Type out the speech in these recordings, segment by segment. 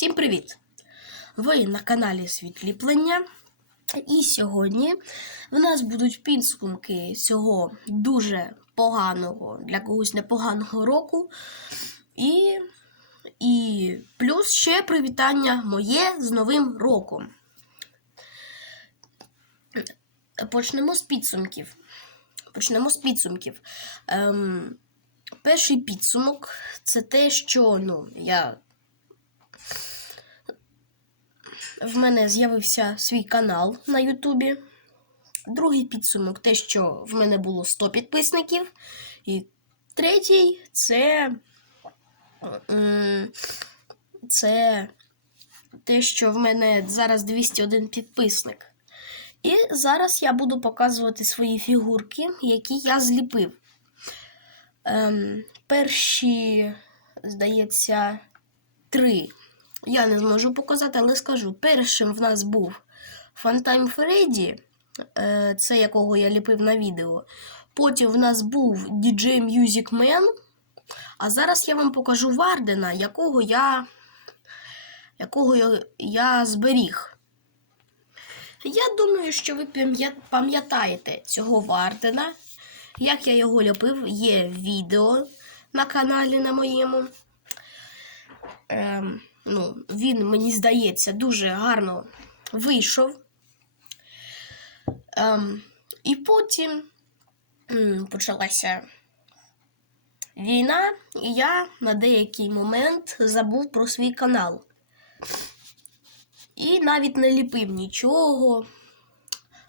Всім привіт! Ви на каналі Світліплення. І сьогодні в нас будуть підсумки цього дуже поганого, для когось непоганого року. І, і плюс ще привітання моє з Новим роком. Почнемо з підсумків. Почнемо з підсумків. Ем, перший підсумок це те, що ну, я в мене з'явився свій канал на Ютубі. Другий підсумок те, що в мене було 100 підписників. І третій це, це те, що в мене зараз 201 підписник. І зараз я буду показувати свої фігурки, які я зліпив. Ем, перші, здається, три я не зможу показати, але скажу. Першим в нас був Фантайм Фредді, е, це якого я ліпив на відео. Потім в нас був DJ Music Man. А зараз я вам покажу Вардена, якого я, якого я, я зберіг. Я думаю, що ви пам'ятаєте цього Вардена. Як я його ліпив, є відео на каналі на моєму. Ем, ну, він, мені здається, дуже гарно вийшов. Ем, і потім м, почалася війна, і я на деякий момент забув про свій канал. І навіть не ліпив нічого.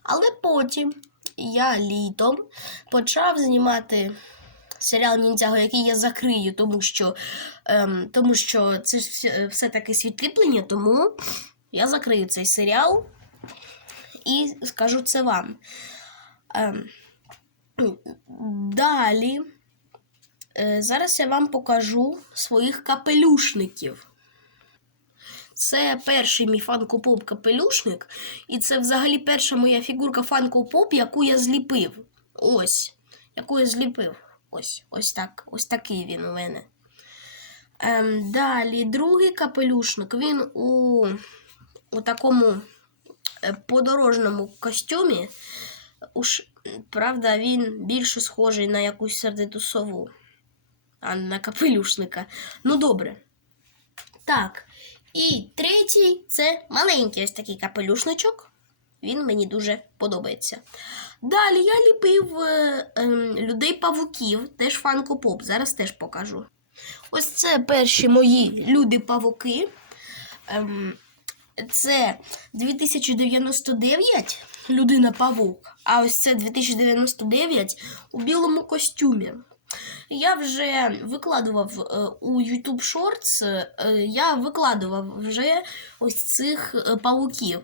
Але потім я літом почав знімати серіал Ніндзяго, який я закрию, тому що, ем, тому що це все- все-таки світліплення, тому я закрию цей серіал і скажу це вам. Ем, далі. Е, зараз я вам покажу своїх капелюшників. Це перший мій фанко-поп капелюшник, і це взагалі перша моя фігурка фанко-поп, яку я зліпив. Ось, яку я зліпив. Ось, ось так. Ось такий він у мене. Ем, далі, другий капелюшник, він у, у такому е, подорожному костюмі. Уж, правда, він більше схожий на якусь сердиту сову, а не на капелюшника. Ну, добре. Так. І третій це маленький ось такий капелюшничок. Він мені дуже подобається. Далі я ліпив е, ем, людей-павуків, теж фанко-поп. Зараз теж покажу. Ось це перші мої люди-павуки. Ем, це 2099 людина-павук, а ось це 2099 у білому костюмі. Я вже викладував е, у YouTube Shorts, е, я викладував вже ось цих е, павуків.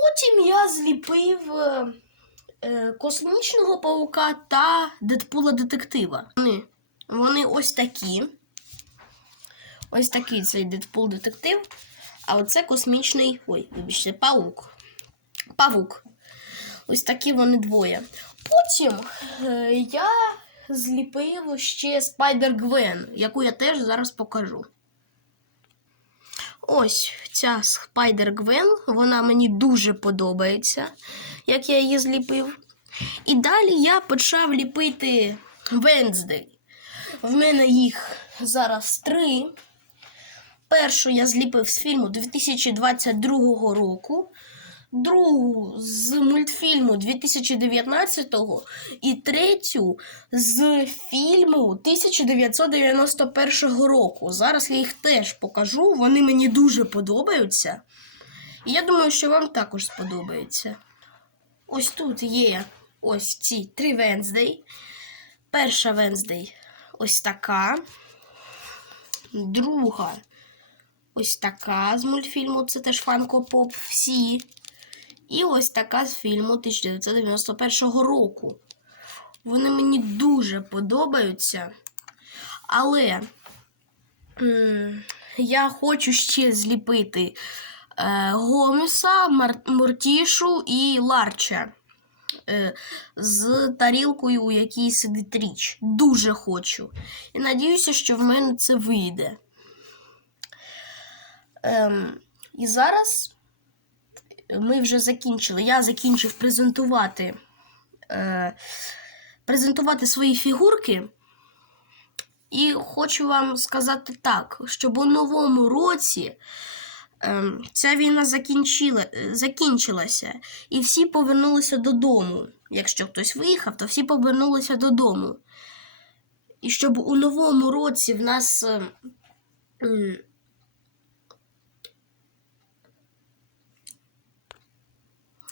Потім я зліпив е, е, космічного паука та Дедпула детектива. Вони, вони ось такі. Ось такий цей Дедпул детектив. А оце космічний. Ой, вибачте, паук. Павук. Ось такі вони двоє. Потім е, я зліпив ще Спайдер Гвен, яку я теж зараз покажу. Ось ця Спайдер Гвен, вона мені дуже подобається, як я її зліпив. І далі я почав ліпити Венздей. В мене їх зараз три. Першу я зліпив з фільму 2022 року, другу з мультфільму 2019-го і третю з фільму 1991 року. Зараз я їх теж покажу, вони мені дуже подобаються. І я думаю, що вам також сподобається. Ось тут є ось ці три Венздей. Перша Венздей ось така. Друга ось така з мультфільму, це теж Фанко Поп всі. І ось така з фільму 1991 року. Вони мені дуже подобаються. Але я хочу ще зліпити е, Гомеса, Мар- Мортішу і Ларча. Е, з тарілкою, у якій сидить річ. Дуже хочу. І надіюся, що в мене це вийде. Ем, і зараз ми вже закінчили. Я закінчив презентувати, е, презентувати свої фігурки. І хочу вам сказати так, щоб у новому році ем, ця війна закінчила, е, закінчилася, і всі повернулися додому. Якщо хтось виїхав, то всі повернулися додому. І щоб у новому році в нас. ем,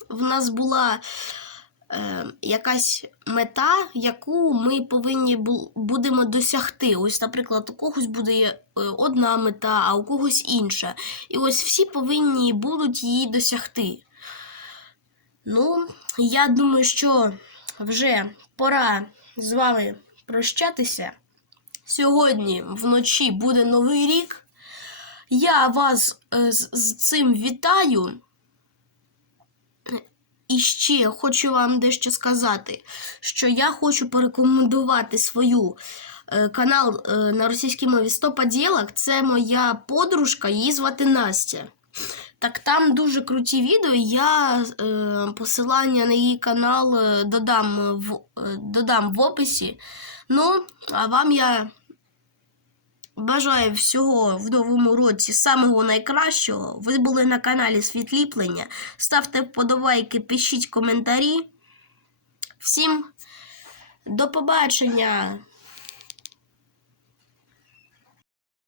в нас була е, якась мета, яку ми повинні будемо досягти. Ось, наприклад, у когось буде е, одна мета, а у когось інша. І ось всі повинні будуть її досягти. Ну, я думаю, що вже пора з вами прощатися. Сьогодні вночі буде новий рік. Я вас е, з, з цим вітаю. І ще хочу вам дещо сказати, що я хочу порекомендувати свою е, канал е, на російській мові 100 поділок. Це моя подружка, її звати Настя. Так там дуже круті відео. Я е, посилання на її канал е, додам в, е, додам в описі. Ну, а вам я бажаю всього в новому році самого найкращого. Ви були на каналі Світліплення. Ставте вподобайки, пишіть коментарі. Всім до побачення!